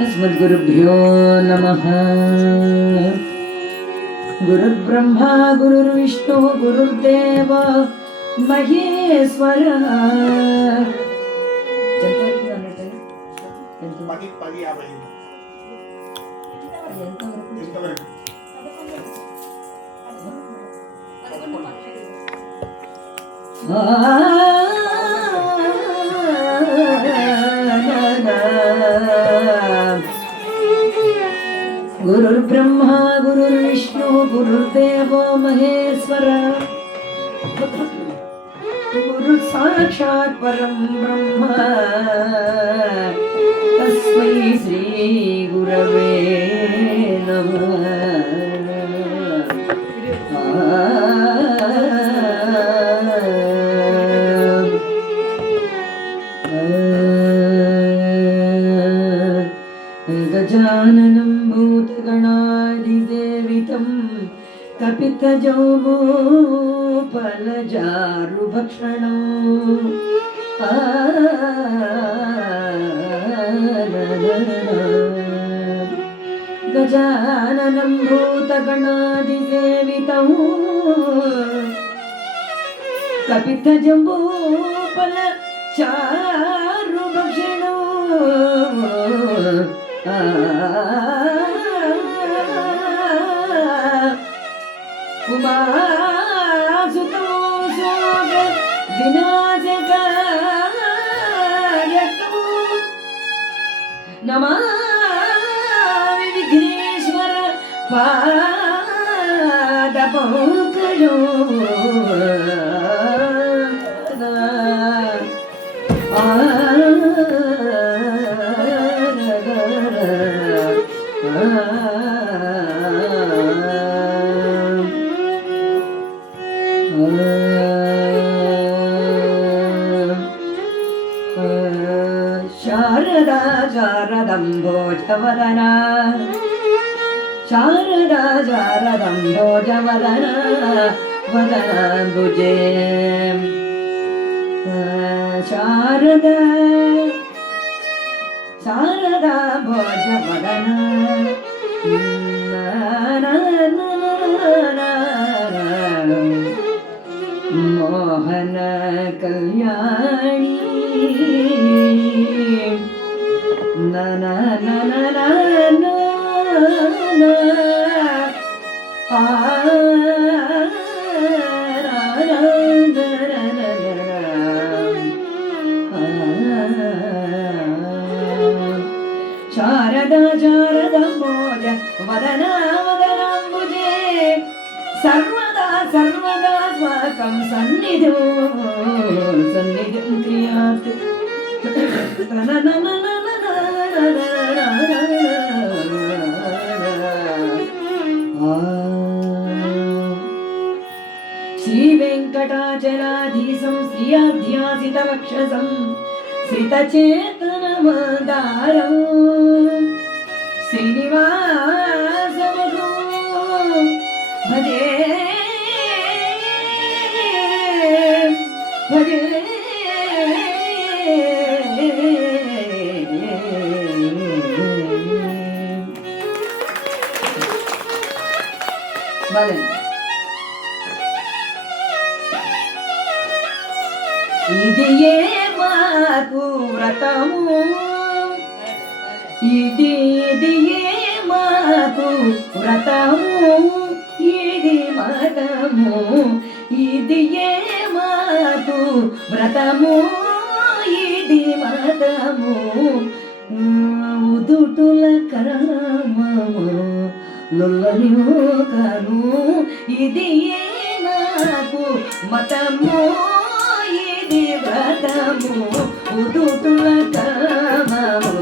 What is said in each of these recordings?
अस्मद्गुरुभ्यो नमः। गुरुर्ब्रह्मा गुरुर्विष्णु गुरुर्देव महेश्वर। Ah महेश्वर गुरु साक्षात् परं ब्रह्म तस्मै श्री गुरवे नमः गजाननं కల్పితజౌగో ఫలజారు భక్షణం గజాననం భూతగణాదిసేవితం కపితజంబూపల చారు భక్షణం ఆ ఉమాసుతో శోక వినాశకారకం నమామి విఘ్నేశ్వర పాద పంకజో శారదంబోజవదనా శారదా శారదంబోజవదన వదనాంబుజే శారద శారదా భోజవదన మోహన కళ్యాణి సన్నిధో సన్నిధిం క్రియాత్. శ్రీవేంకటాచలాధీశం శ్రియాధ్యాసితవక్షసం శ్రితచేతనమదారం శ్రీనివాస Look మతము ఇది ఏ మాకు వ్రతము ఇది మతము ఉదుటుల కరమము లొల్లనియోకను ఇది ఏ నాకు మతము ఇది వ్రతము. ఉదుటుల కరమము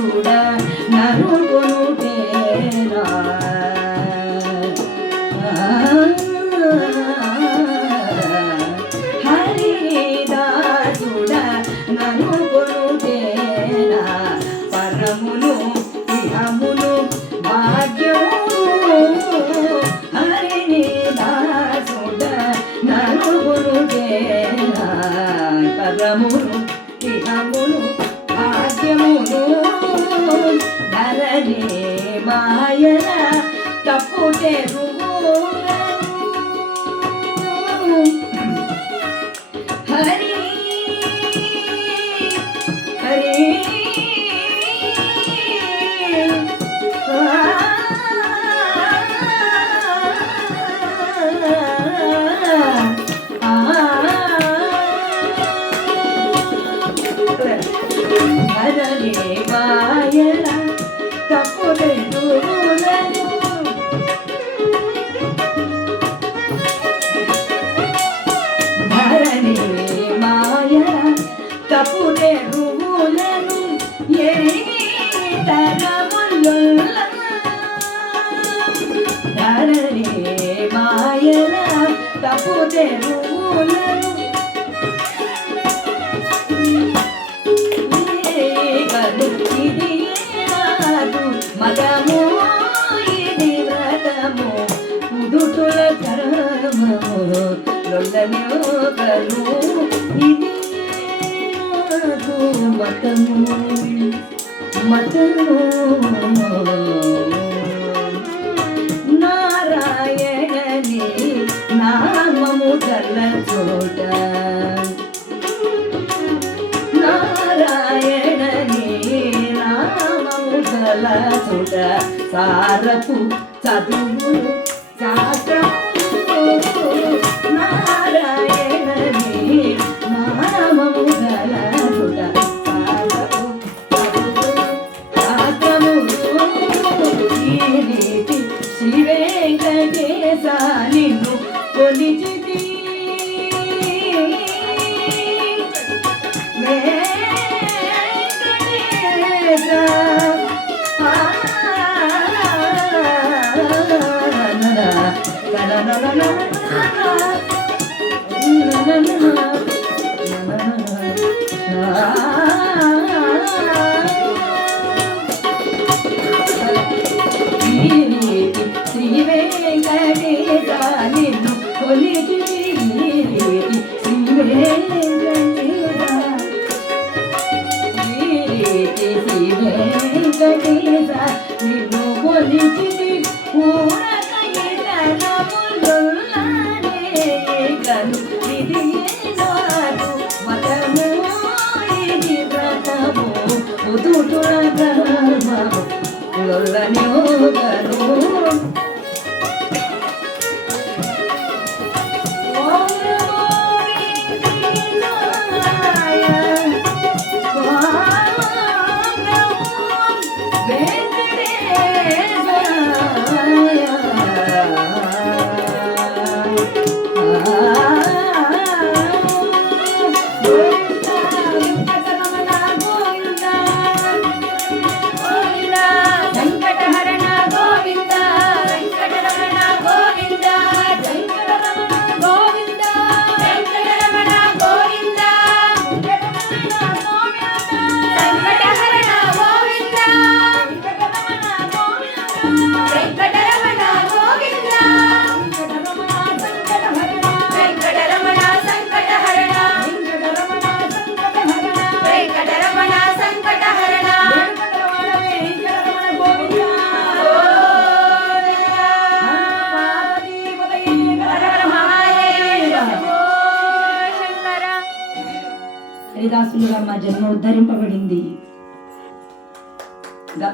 దాసుడ నను కొనుటేనా హరిదాసుడ నను కొనుటేనా పరమును ఇహమును భాగ్యము హరిని దాసుడ నను కొనుటేనా పరమును మాయన తప్పుటే తపుడే రువులను సారపు చదువు శ్రీ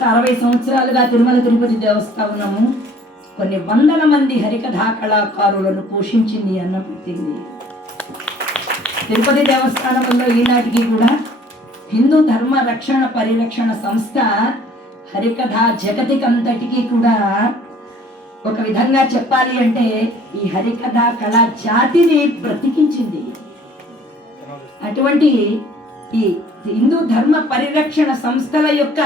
అరవై సంవత్సరాలుగా తిరుమల తిరుపతి దేవస్థానము కొన్ని వందల మంది హరికథా కళాకారులను పోషించింది అన్న పెట్టింది తిరుపతి దేవస్థానంలో ఈనాటికి కూడా హిందూ ధర్మ రక్షణ పరిరక్షణ సంస్థ హరికథ జగతికంతటికీ కూడా ఒక విధంగా చెప్పాలి అంటే ఈ హరికథ కళా జాతిని బ్రతికించింది. అటువంటి ఈ హిందూ ధర్మ పరిరక్షణ సంస్థల యొక్క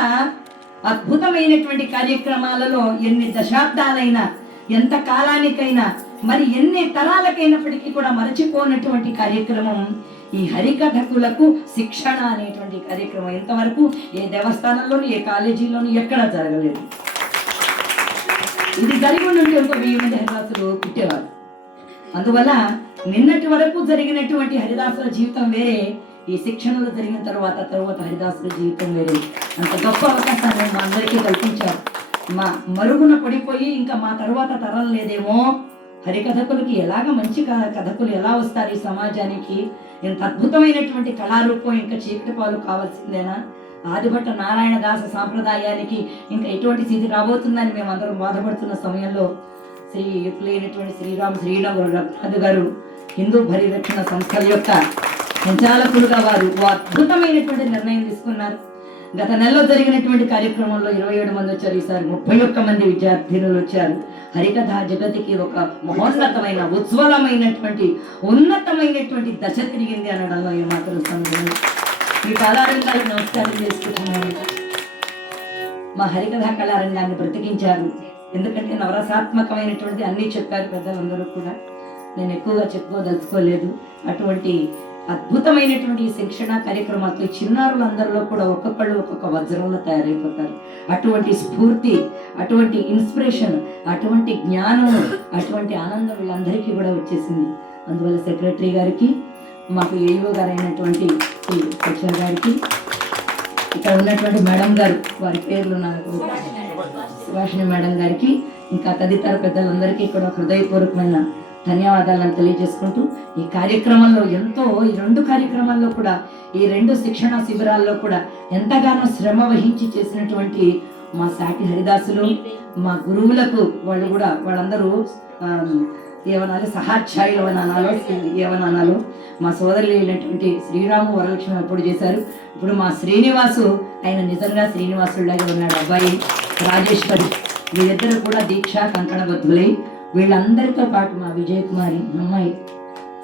అద్భుతమైనటువంటి కార్యక్రమాలలో ఎన్ని దశాబ్దాలైనా ఎంత కాలానికైనా మరి ఎన్ని తరాలకైనప్పటికీ కూడా మరచిపోనటువంటి కార్యక్రమం ఈ హరికథకులకు శిక్షణ అనేటువంటి కార్యక్రమం. ఇంతవరకు ఏ దేవస్థానంలోనూ ఏ కాలేజీలోనూ ఎక్కడా జరగలేదు. ఇది జరిగి నుండి ఒక వెయ్యి మంది హరిదాసులు పుట్టేవారు. అందువల్ల నిన్నటి వరకు జరిగినటువంటి హరిదాసుల జీవితం వేరే ఈ శిక్షణలు జరిగిన తర్వాత తర్వాత హరిదాసుల జీవితం వేరే. అంత గొప్ప అవకాశాన్ని మా అందరికీ కల్పించారు. మా మరుగున పడిపోయి ఇంకా మా తర్వాత తరం లేదేమో? హరికథకులకి ఎలాగ మంచి కథకులు ఎలా వస్తారు ఈ సమాజానికి? ఇంత అద్భుతమైనటువంటి కళారూపం ఇంకా చీకటి పాలు కావాల్సిందేనా? ఆదిభట్ట నారాయణ దాస సాంప్రదాయానికి ఇంకా ఎటువంటి స్థితి రాబోతుందని మేము అందరం బాధపడుతున్న సమయంలో శ్రీ లేనటువంటి శ్రీరామ్ శ్రీరామ్ రఘునాథ్ గారు హిందూ పరిరక్షణ సంస్థల యొక్క సంచాలకులుగా వారు అద్భుతమైనటువంటి నిర్ణయం తీసుకున్నారు. గత నెలలో జరిగినటువంటి కార్యక్రమంలో ఇరవై ఏడు మంది వచ్చారు. ఈసారి ముప్పై ఒక్క మంది విద్యార్థినులు వచ్చారు. హరికథ జగతికి ఒక మహోన్నతమైన ఉజ్వలమైనటువంటి ఉన్నతమైనటువంటి దశ తిరిగింది అనడంలో ఏమాత్రం సందేహం. మీ కళారంగాలకు నమస్కారం చేసుకుంటున్నాను. మా హరికథ కళారంగాన్ని బ్రతికించారు. ఎందుకంటే నవరసాత్మకమైనటువంటి అన్నీ చెప్పారు పెద్దలందరూ కూడా. నేను ఎక్కువగా చెప్పుకోదలుచుకోలేదు. అటువంటి అద్భుతమైనటువంటి ఈ శిక్షణ కార్యక్రమాలతో చిన్నారులందరిలో కూడా ఒక్కొక్కళ్ళు ఒక్కొక్క వజ్రంలో తయారైపోతారు. అటువంటి స్ఫూర్తి అటువంటి ఇన్స్పిరేషన్ అటువంటి జ్ఞానం అటువంటి ఆనందం వీళ్ళందరికీ కూడా వచ్చేసింది. అందువల్ల సెక్రటరీ గారికి మాకు ఏఈఓ గారు అయినటువంటి గారికి ఇక్కడ ఉన్నటువంటి మేడం గారు వారి పేర్లు నాకు సుభాషిణి మేడం గారికి ఇంకా తదితర పెద్దలందరికీ కూడా హృదయపూర్వకమైన ధన్యవాదాలను తెలియజేసుకుంటూ ఈ కార్యక్రమంలో ఎంతో ఈ రెండు కార్యక్రమాల్లో కూడా ఈ రెండు శిక్షణ శిబిరాల్లో కూడా ఎంతగానో శ్రమ వహించి చేసినటువంటి మా సాటి హరిదాసులు మా గురువులకు వాళ్ళు కూడా వాళ్ళందరూ ఏమనాలి సహాధ్యాయులు అనాలో ఏమని మా సోదరులు అయినటువంటి శ్రీరాము వరలక్ష్మి అప్పుడు చేశారు? ఇప్పుడు మా శ్రీనివాసు ఆయన నిజంగా శ్రీనివాసుడిలాగే ఉన్నాడు. అబ్బాయి రాజేశ్వరి వీరిద్దరు కూడా దీక్ష కంకణబద్ధులై వీళ్ళందరితో పాటు మా విజయ్ కుమారి అమ్మాయి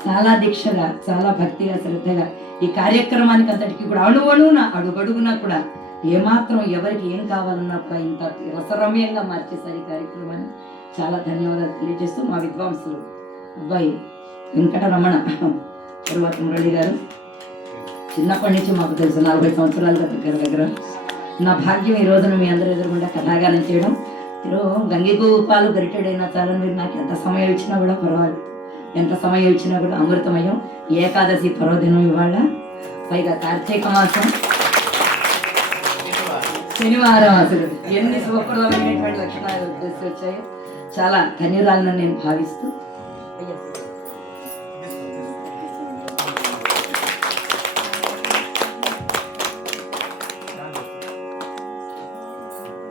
చాలా దీక్షగా చాలా భక్తిగా శ్రద్ధగా ఈ కార్యక్రమానికి అంతటికి కూడా అణువణువున అడుగడుగునా కూడా ఏమాత్రం ఎవరికి ఏం కావాలన్నా కూడా ఇంత రసరమ్యంగా మార్చేశారు ఈ కార్యక్రమాన్ని. చాలా ధన్యవాదాలు తెలియజేస్తూ మా విద్వాంసులు అబ్బాయి వెంకటరమణ తరువాత మురళి గారు. చిన్నప్పటి నుంచి మాకు తెలుసు నలభై సంవత్సరాలుగా దగ్గర దగ్గర. నా భాగ్యం ఈ రోజున మీ అందరి ఎదురుగుండా కథాగానం చేయడం. గంగి గంగిగోపాలు గరిటెడైన చాలని మీరు నాకు ఎంత సమయం ఇచ్చినా కూడా పర్వాలేదు. ఎంత సమయం ఇచ్చినా కూడా అమృతమయం. ఏకాదశి పర్వదినం ఇవాళ. పైగా కార్తీక మాసం. శనివారం అసలు. ఎన్ని శుభప్రదమైనటువంటి లక్షణాలు తెలిసి వచ్చాయి చాలా ధన్యురాలను నేను భావిస్తూ.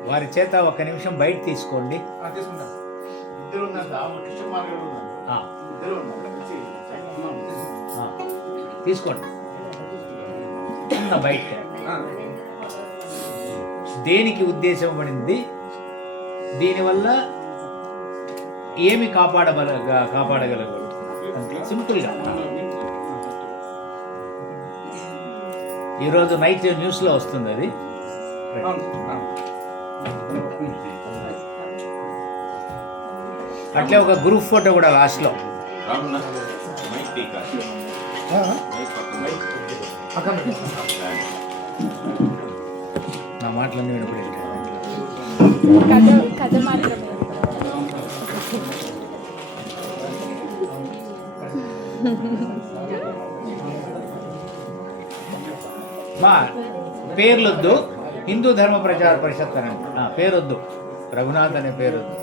వారి చేత ఒక నిమిషం బయట తీసుకోండి. తీసుకోండి. చిన్న బయట. దేనికి ఉద్దేశపడింది దీనివల్ల ఏమి కాపాడగల కాపాడగలగరు అంతే. సింపుల్గా. ఈరోజు నైట్ న్యూస్లో వస్తుంది అది. అట్లే ఒక గ్రూప్ ఫోటో కూడా లాస్ట్లో. నా మాటలన్నీ కథ మాత్రమే మా పేర్లొద్దు. హిందూ ధర్మ ప్రచార పరిషత్ అని. పేరొద్దు. రఘునాథ్ అనే పేరొద్దు